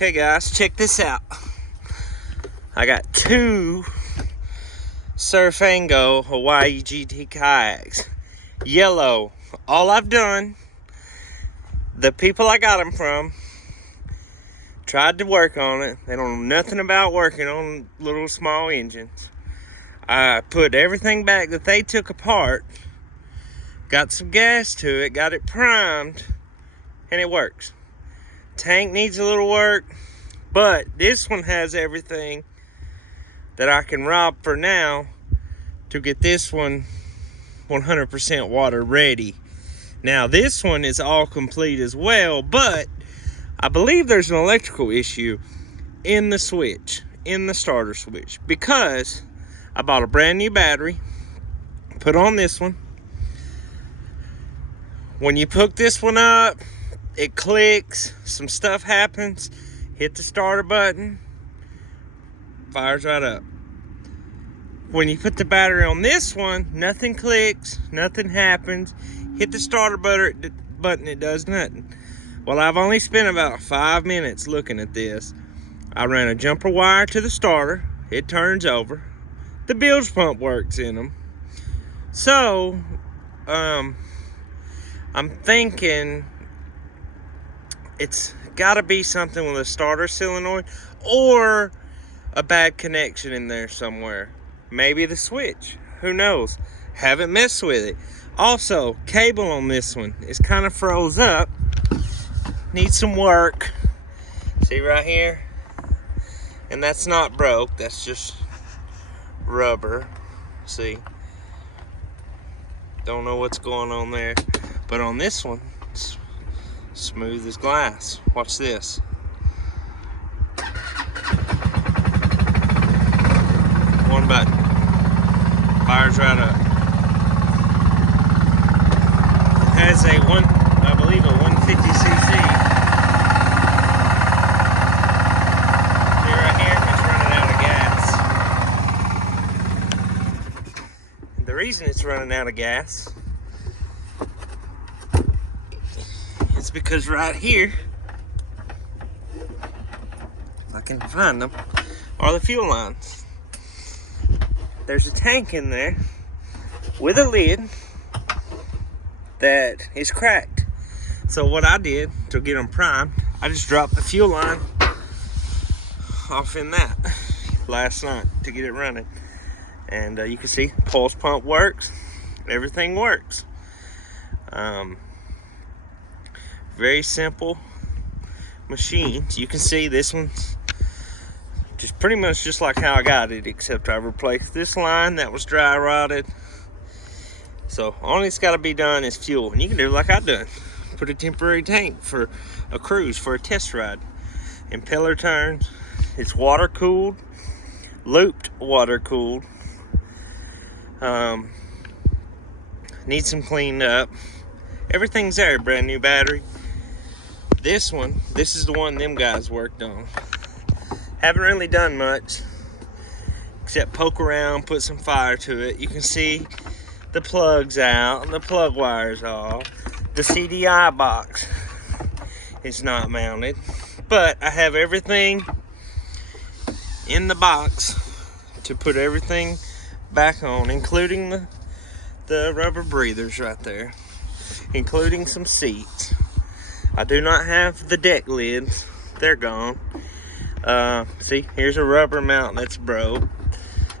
Okay guys, check this out. I got two Surfango Hawaii GT kayaks. Yellow. All I've done, the people I got them from tried to work on it. They don't know nothing about working on little small engines. I put everything back that they took apart, got some gas to it, got it primed, and it works. Tank needs a little work, but this one has everything that I can rob for now to get this one 100% water ready. Now this one is all complete as well, but I believe there's an electrical issue in the switch, in the starter switch, because I bought a brand new battery, put on this one. When you hook this one up, it clicks, some stuff happens, hit the starter button, fires right up. When you put the battery on this one, nothing clicks, nothing happens. Hit the starter button, it does nothing. Well, I've only spent about 5 minutes looking at this. I ran a jumper wire to the starter, it turns over. The bilge pump works in them. So, I'm thinking it's gotta be something with a starter solenoid or a bad connection in there somewhere. Maybe the switch, who knows? Haven't messed with it. Also, cable on this one is kind of froze up. Needs some work. See right here? And that's not broke, that's just rubber. See? Don't know what's going on there. But on this one, it's smooth as glass. Watch this. One button. Fires right up. Has a I believe a 150cc. See right here, it's running out of gas. And the reason it's running out of gas is because right here, if I can find them, are the fuel lines. There's a tank in there with a lid that is cracked. So what I did to get them primed, I just dropped the fuel line off in that last night to get it running. And you can see pulse pump works, everything works. Very simple machines. You can see this one's just pretty much just like how I got it, except I replaced this line that was dry rotted. So all it's got to be done is fuel, and you can do like I done. Put a temporary tank for a cruise, for a test ride. Impeller turns. It's water cooled, looped water cooled. Needs some cleaned up. Everything's there. Brand new battery. This one, this is the one them guys worked on. Haven't really done much except poke around, put some fire to it. You can see the plug's out and the plug wire's off. The CDI box is not mounted, but I have everything in the box to put everything back on, including the rubber breathers right there, including some seats. I do not have the deck lids, they're gone. See, here's a rubber mount that's broke.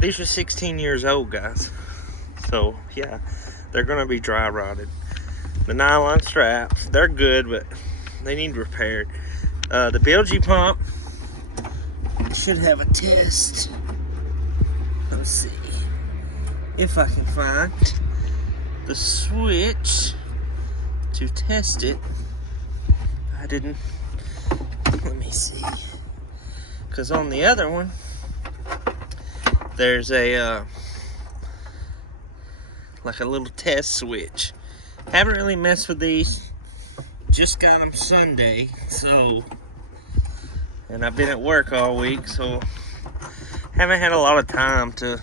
These are 16 years old, guys. So, yeah, they're gonna be dry rotted. The nylon straps, they're good, but they need repaired. The bilge pump should have a test. Let's see if I can find the switch to test it. I didn't, let me see. Because on the other one, there's a, like a little test switch. Haven't really messed with these. Just got them Sunday, so, and I've been at work all week, so haven't had a lot of time to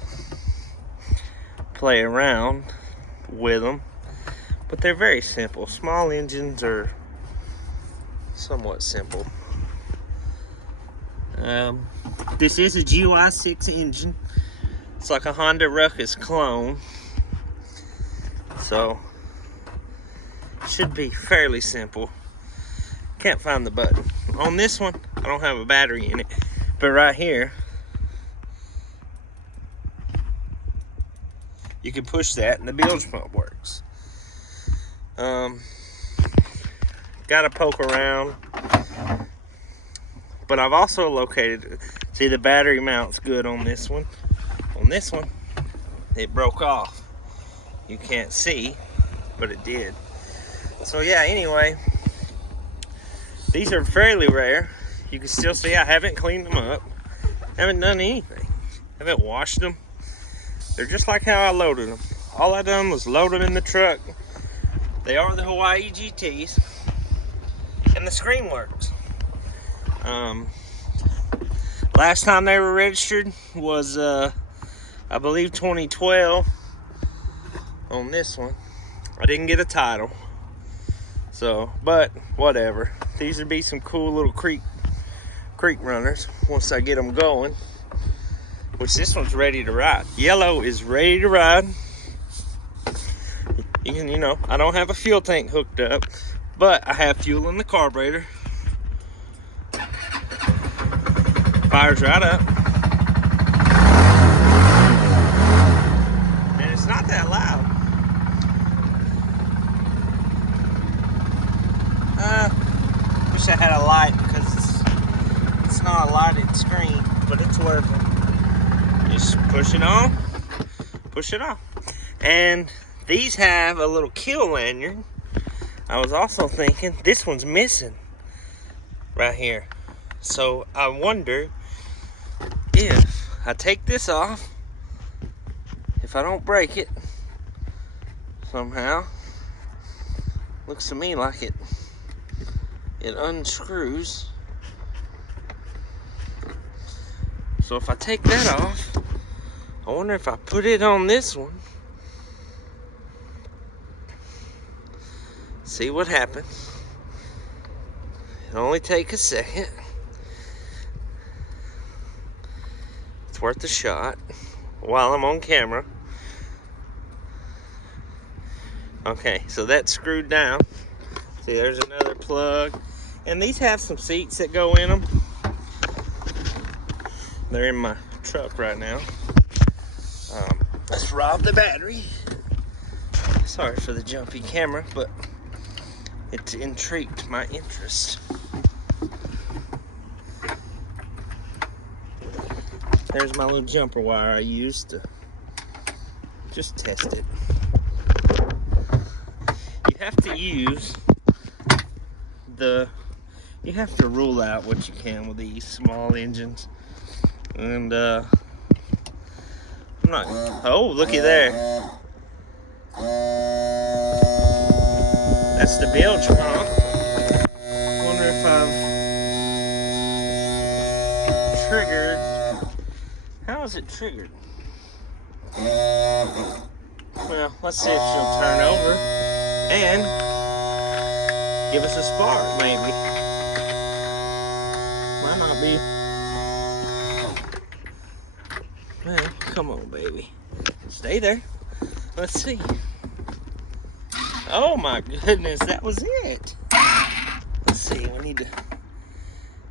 play around with them. But they're very simple. Small engines are somewhat simple. This is a GY6 engine. It's like a Honda Ruckus clone. So, should be fairly simple. Can't find the button. On this one, I don't have a battery in it. But right here, you can push that and the bilge pump works. Got to poke around. But I've also located, see the battery mount's good on this one. On this one, it broke off. You can't see, but it did. So yeah, anyway, these are fairly rare. You can still see I haven't cleaned them up. Haven't done anything. Haven't washed them. They're just like how I loaded them. All I done was load them in the truck. They are the Hawaii GTs. And the screen works. Last time they were registered was, I believe 2012 on this one. I didn't get a title. So, but whatever. These would be some cool little creek runners once I get them going. Which this one's ready to ride. Yellow is ready to ride. You know, I don't have a fuel tank hooked up, but I have fuel in the carburetor. Fires right up. And it's not that loud. Wish I had a light because it's not a lighted screen, but it's working. Just push it on, push it off. And these have a little kill lanyard. I was also thinking this one's missing right here. So I wonder if I take this off, if I don't break it somehow. Looks to me like it unscrews. So if I take that off, I wonder if I put it on this one, see what happens. It'll only take a second. It's worth a shot while I'm on camera. Okay, so that's screwed down. See, there's another plug. And these have some seats that go in them. They're in my truck right now. Let's rob the battery. Sorry for the jumpy camera, but it intrigued my interest. There's my little jumper wire I used to just test it. You have to use you have to rule out what you can with these small engines. And I'm not, oh, looky there. That's the bilge pump. Wonder if I've triggered. How is it triggered? Well, let's see if she'll turn over and give us a spark, maybe. Might not be. Well, come on, baby. Stay there. Let's see. Oh my goodness, that was it. Let's see, we need to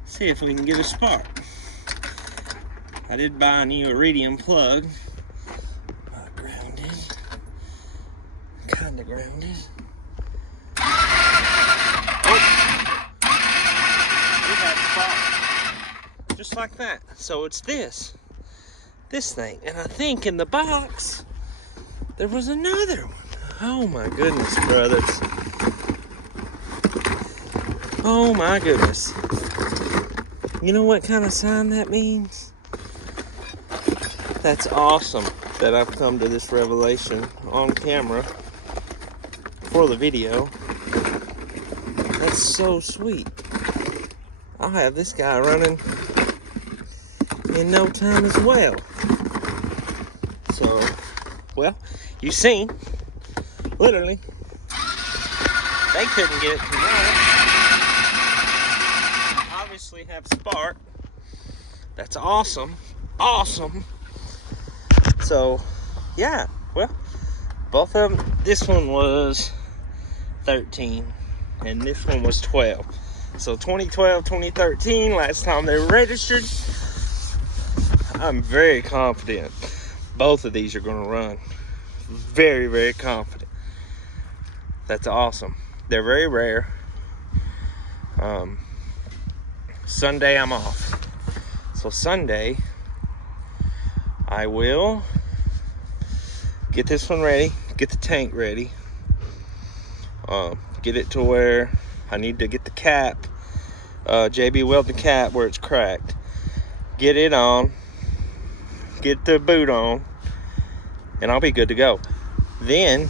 see if we can get a spark. I did buy a new iridium plug. Grounded. Kinda grounded. Oh! We had a spark. Just like that. So it's this thing. And I think in the box, there was another one. Oh my goodness, brothers. Oh my goodness. You know what kind of sign that means? That's awesome that I've come to this revelation on camera for the video. That's so sweet. I'll have this guy running in no time as well. So, well, you seen, literally, they couldn't get it to run. Obviously have spark. That's awesome. Awesome. So, yeah, well, both of them, this one was 13 and this one was 12. So 2012, 2013, last time they were registered. I'm very confident both of these are going to run. Very, very confident. That's awesome. They're very rare. Sunday I'm off. So Sunday I will get this one ready, get the tank ready, get it to where I need to get the cap, JB weld the cap where it's cracked, get it on, get the boot on, and I'll be good to go. Then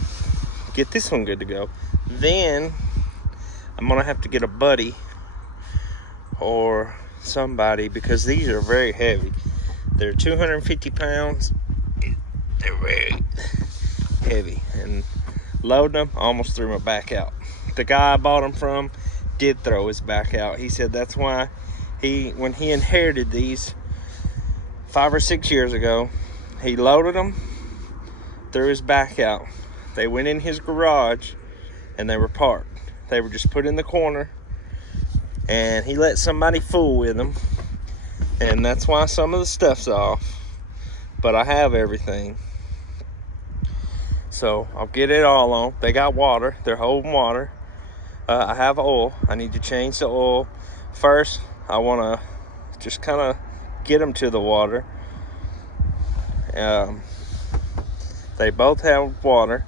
get this one good to go. Then I'm gonna have to get a buddy or somebody, because these are very heavy. They're 250 pounds. They're very heavy, and loading them, I almost threw my back out. The guy I bought them from did throw his back out. He said that's why when he inherited these 5 or 6 years ago, he loaded them, threw his back out. They went in his garage and they were parked. They were just put in the corner, and he let somebody fool with them, and that's why some of the stuff's off. But I have everything, so I'll get it all on. They got water, they're holding water. I have oil. I need to change the oil. First, I want to just kind of get them to the water. They both have water,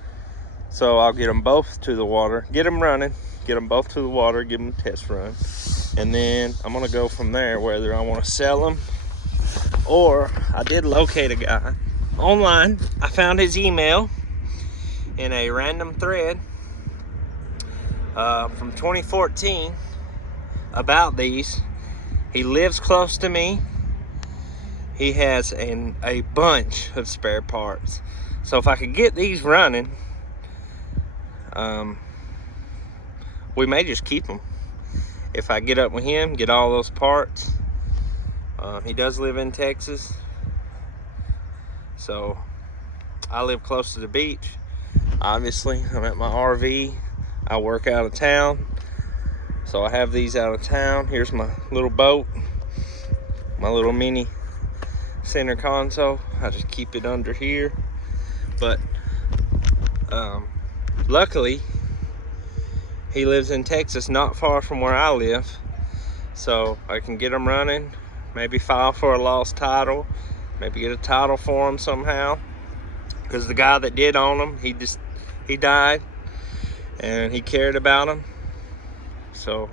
so I'll get them both to the water, get them running, get them both to the water, give them a test run, and then I'm gonna go from there, whether I want to sell them or I did locate a guy online. I found his email in a random thread from 2014 about these. He lives close to me. He has a bunch of spare parts. So if I could get these running, we may just keep them. If I get up with him, get all those parts. He does live in Texas, so I live close to the beach. Obviously, I'm at my RV. I work out of town, so I have these out of town. Here's my little boat, my little mini center console. I just keep it under here. But luckily, he lives in Texas, not far from where I live, so I can get him running. Maybe file for a lost title, maybe get a title for him somehow, because the guy that did own them, he died, and he cared about them. So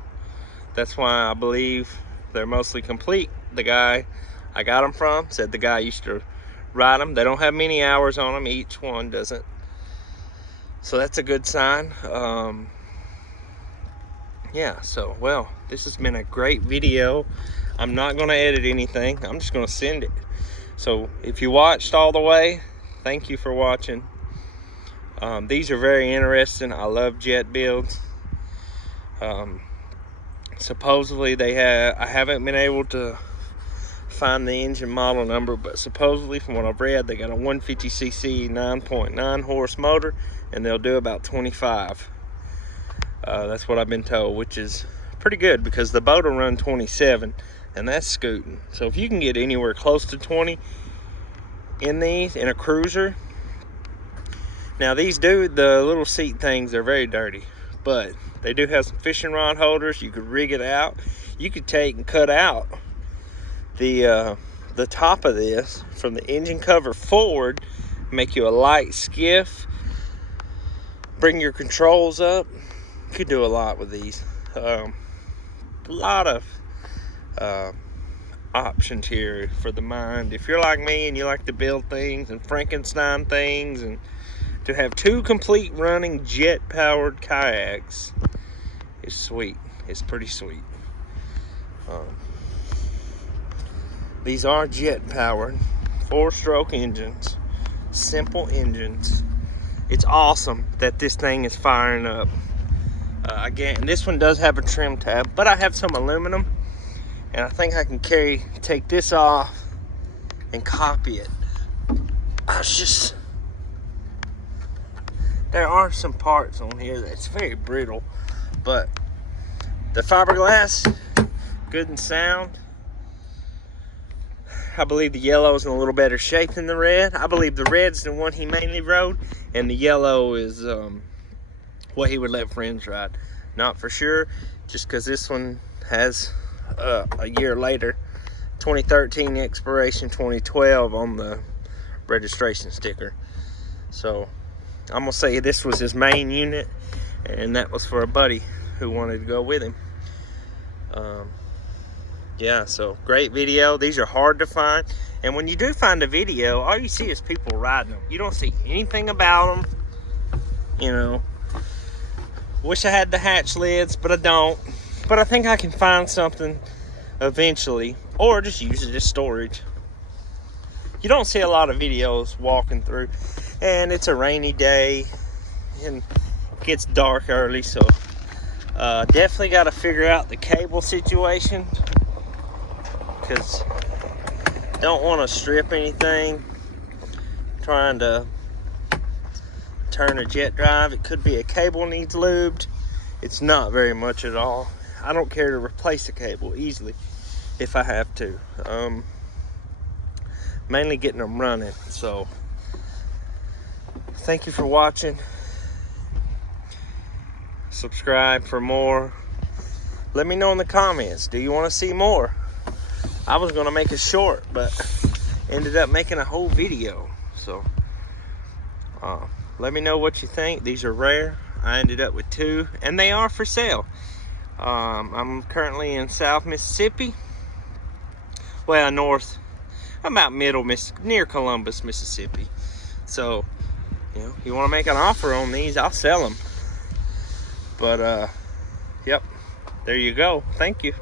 that's why I believe they're mostly complete. The guy I got them from said the guy used to ride them. They don't have many hours on them, each one doesn't, so that's a good sign. Yeah, so, well, this has been a great video. I'm not going to edit anything. I'm just going to send it. So if you watched all the way, thank you for watching. These are very interesting. I love jet builds. Supposedly they have, I haven't been able to find the engine model number, but supposedly from what I've read, they got a 150cc 9.9 horse motor, and they'll do about 25. That's what I've been told, which is pretty good, because the boat will run 27, and that's scooting. So if you can get anywhere close to 20 in these, in a cruiser. Now these the little seat things are very dirty, but they do have some fishing rod holders. You could rig it out. You could take and cut out the top of this from the engine cover forward, make you a light skiff, bring your controls up. You could do a lot with these. A lot of options here for the mind. If you're like me and you like to build things and Frankenstein things, and to have 2 complete running jet powered kayaks is sweet. It's pretty sweet. These are jet powered, 4-stroke engines, simple engines. It's awesome that this thing is firing up. Again, this one does have a trim tab, but I have some aluminum, And I think I can take this off and copy it. There are some parts on here that's very brittle, but the fiberglass, good and sound. I believe the yellow is in a little better shape than the red. I believe the red's the one he mainly rode, and the yellow is what he would let friends ride. Not for sure, just because this one has a year later, 2013 expiration, 2012 on the registration sticker. So I'm gonna say this was his main unit, and that was for a buddy who wanted to go with him. Yeah, so great video. These are hard to find, and when you do find a video, all you see is people riding them. You don't see anything about them. You know, wish I had the hatch lids, but I don't. But I think I can find something eventually, or just use it as storage. You don't see a lot of videos walking through, and it's a rainy day and it gets dark early, so definitely got to figure out the cable situation, because don't want to strip anything trying to turn a jet drive. It could be a cable needs lubed. It's not very much at all. I don't care to replace a cable easily if I have to. Mainly getting them running. So thank you for watching. Subscribe for more. Let me know in the comments, do you want to see more? I was going to make it short, but ended up making a whole video. So let me know what you think. These are rare. I ended up with 2, and they are for sale. I'm currently in South Mississippi. Well, north, about middle, near Columbus, Mississippi. So, you know, you want to make an offer on these, I'll sell them. But, yep, there you go. Thank you.